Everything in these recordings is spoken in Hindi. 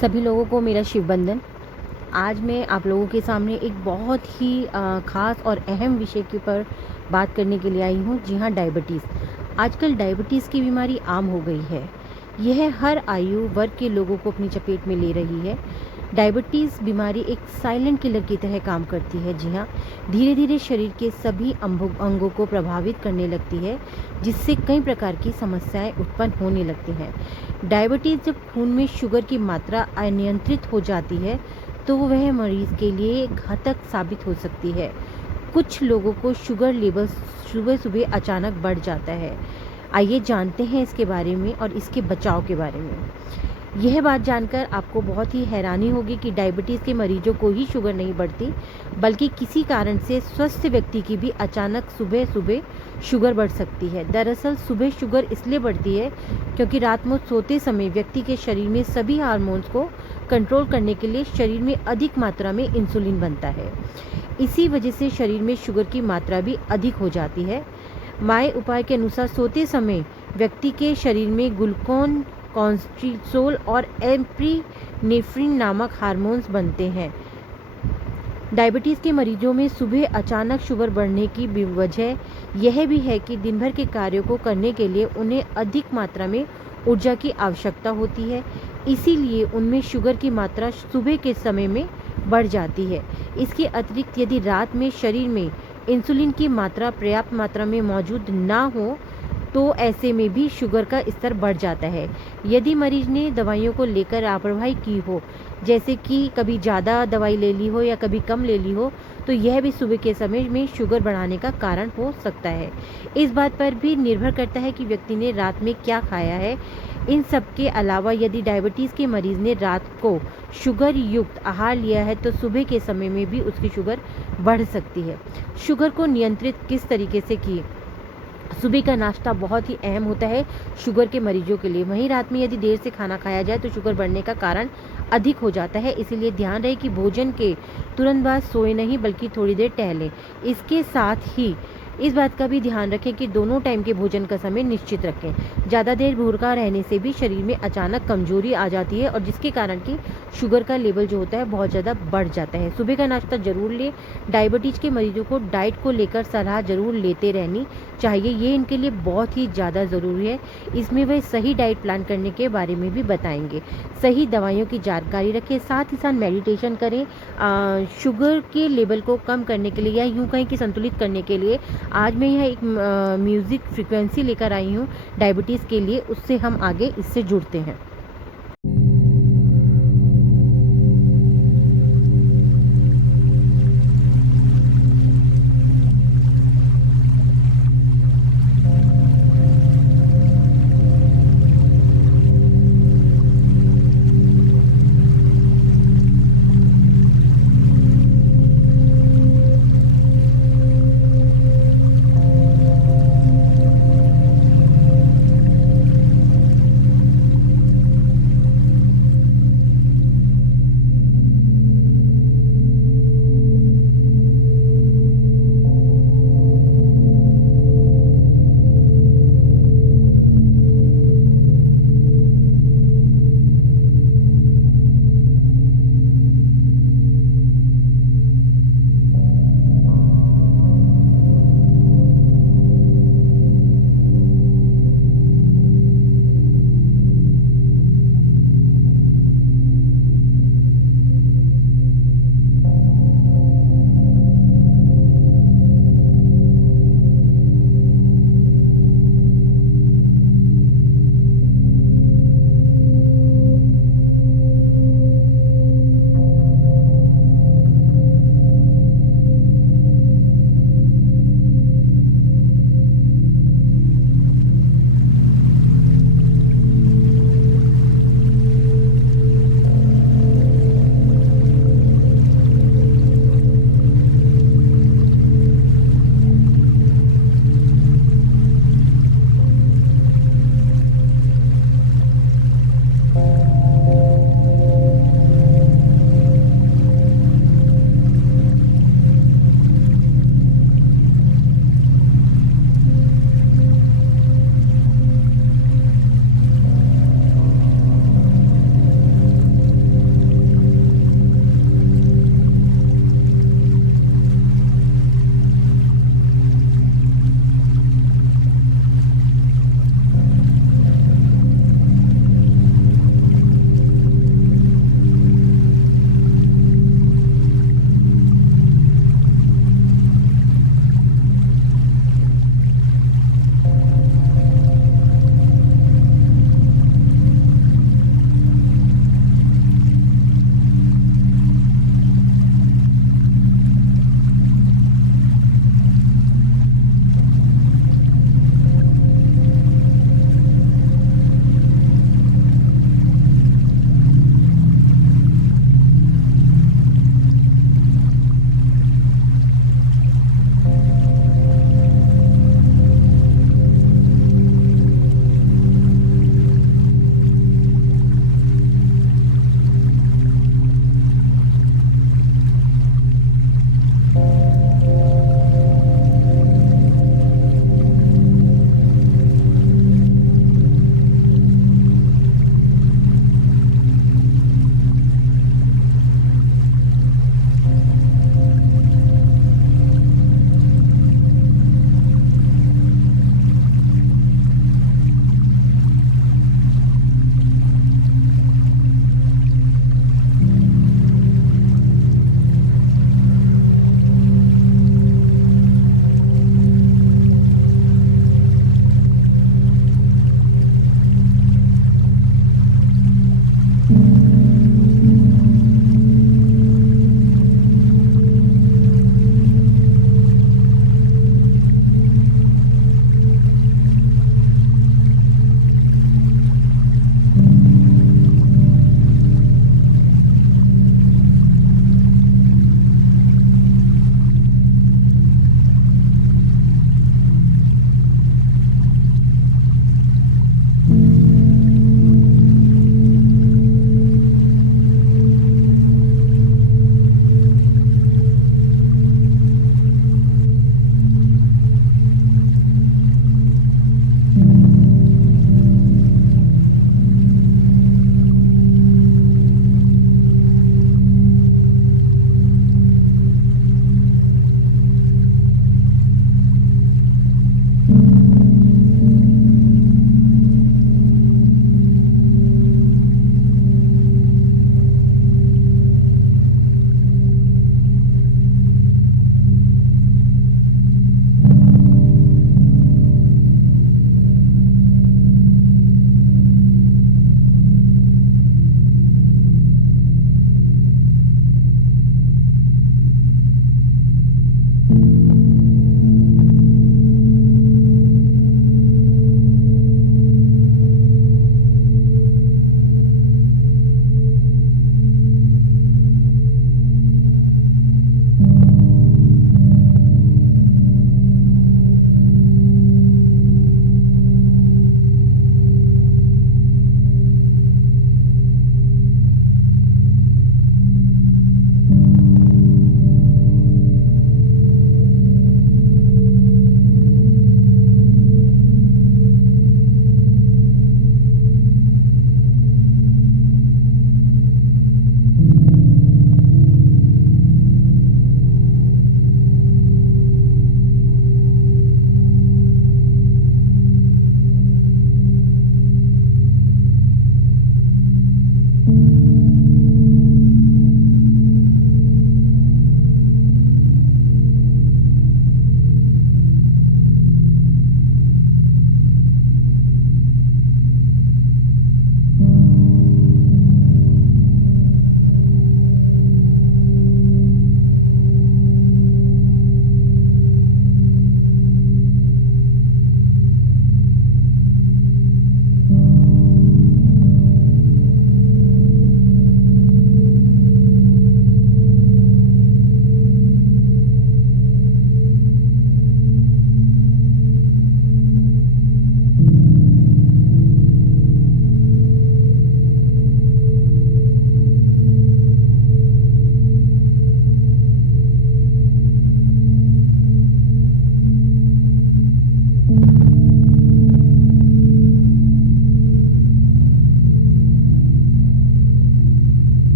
सभी लोगों को मेरा शिव वंदन। आज मैं आप लोगों के सामने एक बहुत ही ख़ास और अहम विषय के ऊपर बात करने के लिए आई हूँ। जी हाँ, डायबिटीज़। आजकल डायबिटीज़ की बीमारी आम हो गई है। यह हर आयु वर्ग के लोगों को अपनी चपेट में ले रही है। डायबिटीज़ बीमारी एक साइलेंट किलर की तरह काम करती है। जी हाँ, धीरे धीरे शरीर के सभी अंगों को प्रभावित करने लगती है, जिससे कई प्रकार की समस्याएं उत्पन्न होने लगती हैं। डायबिटीज़ जब खून में शुगर की मात्रा अनियंत्रित हो जाती है तो वह मरीज़ के लिए घातक साबित हो सकती है। कुछ लोगों को शुगर लेवल सुबह सुबह अचानक बढ़ जाता है। आइए जानते हैं इसके बारे में और इसके बचाव के बारे में। यह बात जानकर आपको बहुत ही हैरानी होगी कि डायबिटीज़ के मरीजों को ही शुगर नहीं बढ़ती, बल्कि किसी कारण से स्वस्थ व्यक्ति की भी अचानक सुबह सुबह शुगर बढ़ सकती है। दरअसल सुबह शुगर इसलिए बढ़ती है क्योंकि रात में सोते समय व्यक्ति के शरीर में सभी हार्मोन्स को कंट्रोल करने के लिए शरीर में अधिक मात्रा में इंसुलिन बनता है। इसी वजह से शरीर में शुगर की मात्रा भी अधिक हो जाती है। माय उपाय के अनुसार सोते समय व्यक्ति के शरीर में ग्लूकागॉन, कॉर्टिसोल और एपिनेफ्रिन नामक हार्मोन्स बनते हैं। डायबिटीज़ के मरीजों में सुबह अचानक शुगर बढ़ने की वजह यह भी है कि दिन भर के कार्यों को करने के लिए उन्हें अधिक मात्रा में ऊर्जा की आवश्यकता होती है, इसीलिए उनमें शुगर की मात्रा सुबह के समय में बढ़ जाती है। इसके अतिरिक्त यदि रात में शरीर में इंसुलिन की मात्रा पर्याप्त मात्रा में मौजूद ना हो तो ऐसे में भी शुगर का स्तर बढ़ जाता है। यदि मरीज ने दवाइयों को लेकर लापरवाही की हो, जैसे कि कभी ज़्यादा दवाई ले ली हो या कभी कम ले ली हो, तो यह भी सुबह के समय में शुगर बढ़ाने का कारण हो सकता है। इस बात पर भी निर्भर करता है कि व्यक्ति ने रात में क्या खाया है। इन सब के अलावा यदि डायबिटीज़ के मरीज़ ने रात को शुगर युक्त आहार लिया है तो सुबह के समय में भी उसकी शुगर बढ़ सकती है। शुगर को नियंत्रित किस तरीके से की? सुबह का नाश्ता बहुत ही अहम होता है शुगर के मरीजों के लिए। वहीं रात में यदि देर से खाना खाया जाए तो शुगर बढ़ने का कारण अधिक हो जाता है, इसीलिए ध्यान रहे कि भोजन के तुरंत बाद सोए नहीं बल्कि थोड़ी देर टहलें। इसके साथ ही इस बात का भी ध्यान रखें कि दोनों टाइम के भोजन का समय निश्चित रखें। ज़्यादा देर भूखा रहने से भी शरीर में अचानक कमजोरी आ जाती है और जिसके कारण कि शुगर का लेवल जो होता है बहुत ज़्यादा बढ़ जाता है। सुबह का नाश्ता जरूर लें। डायबिटीज़ के मरीजों को डाइट को लेकर सलाह जरूर लेते रहनी चाहिए, ये इनके लिए बहुत ही ज़्यादा ज़रूरी है। इसमें वह सही डाइट प्लान करने के बारे में भी बताएंगे। सही दवाइयों की जानकारी रखें, साथ ही साथ मेडिटेशन करें। शुगर के लेवल को कम करने के लिए या यूँ कहें कि संतुलित करने के लिए आज मैं यह एक म्यूज़िक फ्रिक्वेंसी लेकर आई हूँ डायबिटीज़ के लिए, उससे हम आगे इससे जुड़ते हैं।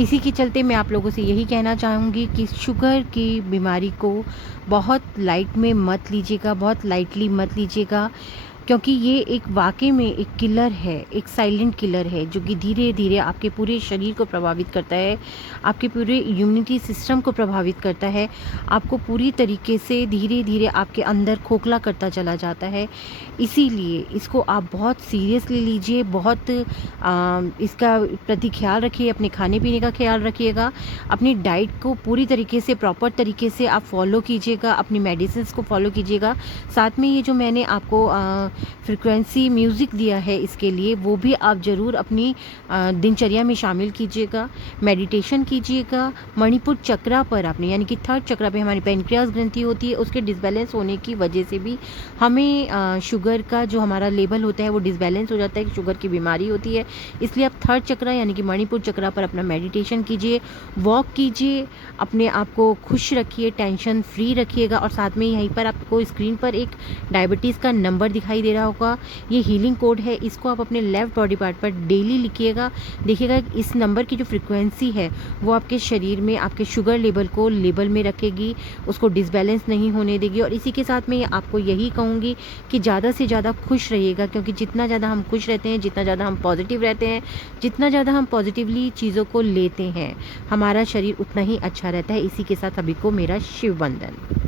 इसी के चलते मैं आप लोगों से यही कहना चाहूँगी कि शुगर की बीमारी को बहुत लाइट में मत लीजिएगा, बहुत लाइटली मत लीजिएगा, क्योंकि ये एक वाक़ई में एक किलर है, एक साइलेंट किलर है जो कि धीरे-धीरे आपके पूरे शरीर को प्रभावित करता है, आपके पूरे इम्यूनिटी सिस्टम को प्रभावित करता है, आपको पूरी तरीके से धीरे-धीरे आपके अंदर खोखला करता चला जाता है। इसीलिए इसको आप बहुत सीरियसली लीजिए, बहुत इसका प्रति ख़्याल रखिए, अपने खाने-पीने का ख़्याल रखिएगा, अपनी डाइट को पूरी तरीके से प्रॉपर तरीके से आप फ़ॉलो कीजिएगा, अपनी मेडिसिन्स को फ़ॉलो कीजिएगा। साथ में ये जो मैंने आपको फ्रीक्वेंसी म्यूज़िक दिया है इसके लिए, वो भी आप ज़रूर अपनी दिनचर्या में शामिल कीजिएगा। मेडिटेशन कीजिएगा, मणिपुर चक्रा पर आपने, यानी कि थर्ड चक्रा पे हमारी पैनक्रियास ग्रंथि होती है, उसके डिसबैलेंस होने की वजह से भी हमें शुगर का जो हमारा लेवल होता है वो डिसबैलेंस हो जाता है, शुगर की बीमारी होती है। इसलिए आप थर्ड चक्रा यानी कि मणिपुर चक्रा पर अपना मेडिटेशन कीजिए, वॉक कीजिए, अपने आप को खुश रखिए, टेंशन फ्री रखिएगा। और साथ में यहीं पर आपको स्क्रीन पर एक डायबिटीज़ का नंबर दिखाई दे रहा होगा, ये हीलिंग कोड है, इसको आप अपने लेफ़्ट बॉडी पार्ट पर डेली लिखिएगा। देखिएगा इस नंबर की जो फ्रीक्वेंसी है वो आपके शरीर में आपके शुगर लेवल को लेवल में रखेगी, उसको डिसबैलेंस नहीं होने देगी। और इसी के साथ मैं आपको यही कहूँगी कि ज़्यादा से ज़्यादा खुश रहिएगा, क्योंकि जितना ज़्यादा हम खुश रहते हैं, जितना ज़्यादा हम पॉजिटिव रहते हैं, जितना ज़्यादा हम पॉजिटिवली चीज़ों को लेते हैं, हमारा शरीर उतना ही अच्छा रहता है। इसी के साथ सभी को मेरा शिव वंदन।